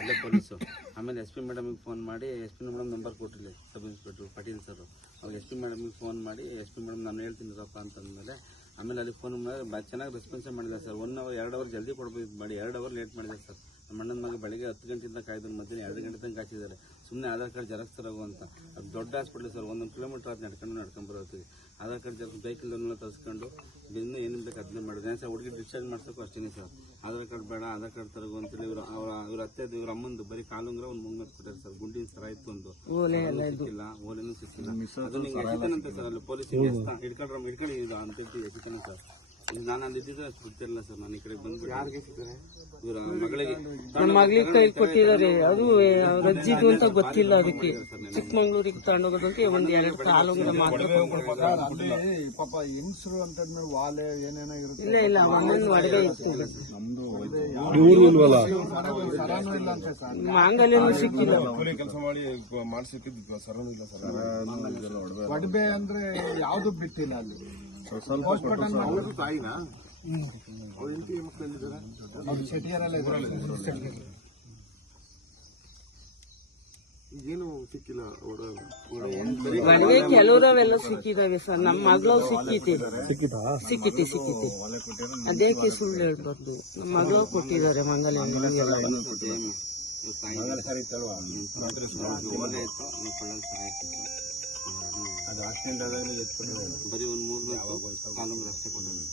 ಅಲ್ಲೇ ಪೊಲೀಸು. ಆಮೇಲೆ SP ಮೇಡಮಿಗೆ phone ಮಾಡಿ SP ಮೇಡಮ್ ನಂಬರ್ ಕೊಟ್ಟಿಲ್ಲ, ಸಬ್ ಇನ್ಸ್ಪೆಕ್ಟ್ರು ಪಾಟೀಲ್ ಸರ್. ಅವಾಗ SP ಮೇಡಮಿಗೆ ಫೋನ್ ಮಾಡಿ SP ಮೇಡಮ್ ನಾನು ಹೇಳ್ತೀನಿರಪ್ಪ ಅಂತಂದಮೇಲೆ ಆಮೇಲೆ ಅಲ್ಲಿ ಫೋನ್ ಮಾಡಿ ಚೆನ್ನಾಗಿ ರೆಸ್ಪಾನ್ಸೇ ಮಾಡಿದೆ ಸರ್. 1 ಅವರ್ 2 ಅವರ್ ಜಲ್ದಿ ಕೊಡ್ಬೇಕು ಮಾಡಿ 2 ಅವರ್ ಲೇಟ್ ಮಾಡಿದೆ ಸರ್. ನಮ್ಮ ಅಣ್ಣನ ಮಗ ಬೆಳಿಗ್ಗೆ 10 ಗಂಟೆಯಿಂದ ಕಾಯ್ದು ಮಧ್ಯಾಹ್ನ 2 ಗಂಟೆ ತನಕ ಕಾಯ್ತಿದ್ದಾರೆ. ಸುಮ್ಮನೆ ಆಧಾರ್ ಕಾರ್ಡ್ ಜೆರಾಕ್ಸ್ ತರೋಗು ಅಂತ. ಅದು ದೊಡ್ಡ ಹಾಸ್ಪಿಟ್ಲ್ ಸರ್, 1 ಕಿಲೋಮೀಟರ್ ಅದು ನಡ್ಕೊಂಡು ಬರೋತ್ತಿಗೆ ಆಧಾರ್ ಕಾರ್ಡ್ ಜೆರಾಕ್ಸ್ ವೆಹಿಕಲ್ನೆಲ್ಲ ತರಿಸ್ಕೊಂಡು ಇನ್ನೂ ಏನು ಬೇಕು ಅದನ್ನೇ ಮಾಡಿದೆ ಸರ್. ಹುಡುಗಿ ಡಿಸ್ಚಾರ್ಜ್ ಮಾಡ್ಸೋಕ್ಕೂ ಅಷ್ಟೇ ಸರ್. ಆಧಾರ್ ಕಾರ್ಡ್ ಬೇಡ, ಆಧಾರ್ ಕಾರ್ಡ್ ತರಗು ಅಂತೇಳಿ ಇವ್ರ ಅತ್ತೆ ಇವ್ರ ಅಮ್ಮಂದು ಬರೀ ಕಾಲುಂಗ್ರ ಒಂದು ಮುಂಗತ್ ಕೊಟ್ಟಾರೆ ಸರ್. ಗುಂಡಿನ ಸರ ಇತ್ತು, ಒಂದು ಸಿಕ್ಕಿಲ್ಲ, ಓಲೇನೂ ಸಿಕ್ಕಿಲ್ಲ. ಅದು ನಿಂಗೆ ಎಸಿತಾನಂತೆ ಸರ್. ಅಲ್ಲಿ ಪೊಲೀಸಿಗೆ ಹಿಡ್ಕೊಂಡಿದ್ದ ಅಂತ ಎಸಿತಾನೆ ಸರ್. ನಾನು ಅಲ್ಲಿದ್ದಿದ್ರೆ ಅಷ್ಟು ಗೊತ್ತಿರಲಿಲ್ಲ ಸರ್. ನಾನು ಈ ಕಡೆ ಬಂದ್ಬಿಟ್ಟು ಯಾರಿಗೆ ಇವರ ಮಗಳಿಗೆ ನಮ್ಮ ಮಗಳಿಗೆ ಕೈ ಕೊಟ್ಟಿದ್ದಾರೆ. ಅದು ಅವ್ರ ಅಜ್ಜಿದು ಅಂತ ಗೊತ್ತಿಲ್ಲ. ಅದಕ್ಕೆ ಚಿಕ್ಕಮಂಗ್ಳೂರಿಗೆ ತಗೊಂಡೋಗೋದಕ್ಕೆ ಒಂದ್ 2 ಕಾಲುಂಗ್ರ ಮಾತ್ರ. ಪಾಪ ಹೆಂಗಸರು ಅಂತ ವಾಲೆ ಏನೇನೋ ಇರುತ್ತೆ. ಇಲ್ಲ ಒಂದೊಂದು ಒಡವೆ ಇತ್ತು. ಮಾಂಗಲ್ಯನೂ ಸಿಕ್ಕಿಲ್ಲ. ಕೆಲಸ ಮಾಡಿ ಮಾಡಿಸಿದ್ದು ಸರನು ಇಲ್ಲ ಸರ್. ಒಡವೆ ಅಂದ್ರೆ ಯಾವ್ದು ಬಿಟ್ಟಿಲ್ಲ ಅಲ್ಲಿ. ತಾಯಿನಾ ಏನು ಸಿಕ್ಕಿಲ್ಲ. ಒಡವೆ ಕೆಲವರವೆಲ್ಲ ಸಿಕ್ಕಿದಾವೆ ಸರ್. ನಮ್ಮ ಮಗಳು ಸಿಕ್ಕಿತಿ. ಅದೇಕೆ ಸುಳ್ಳು ಹೇಳ್ಬಾರ್ದು. ನಮ್ಮ ಮಗಳು ಕೊಟ್ಟಿದ್ದಾರೆ ಮಂಗಲ. ಬರೀ ಒಂದು 3 ಕಾಲುಂಗ್ರ ಅಷ್ಟೇ ಕೊಟ್ಟಿದ್ದಾರೆ.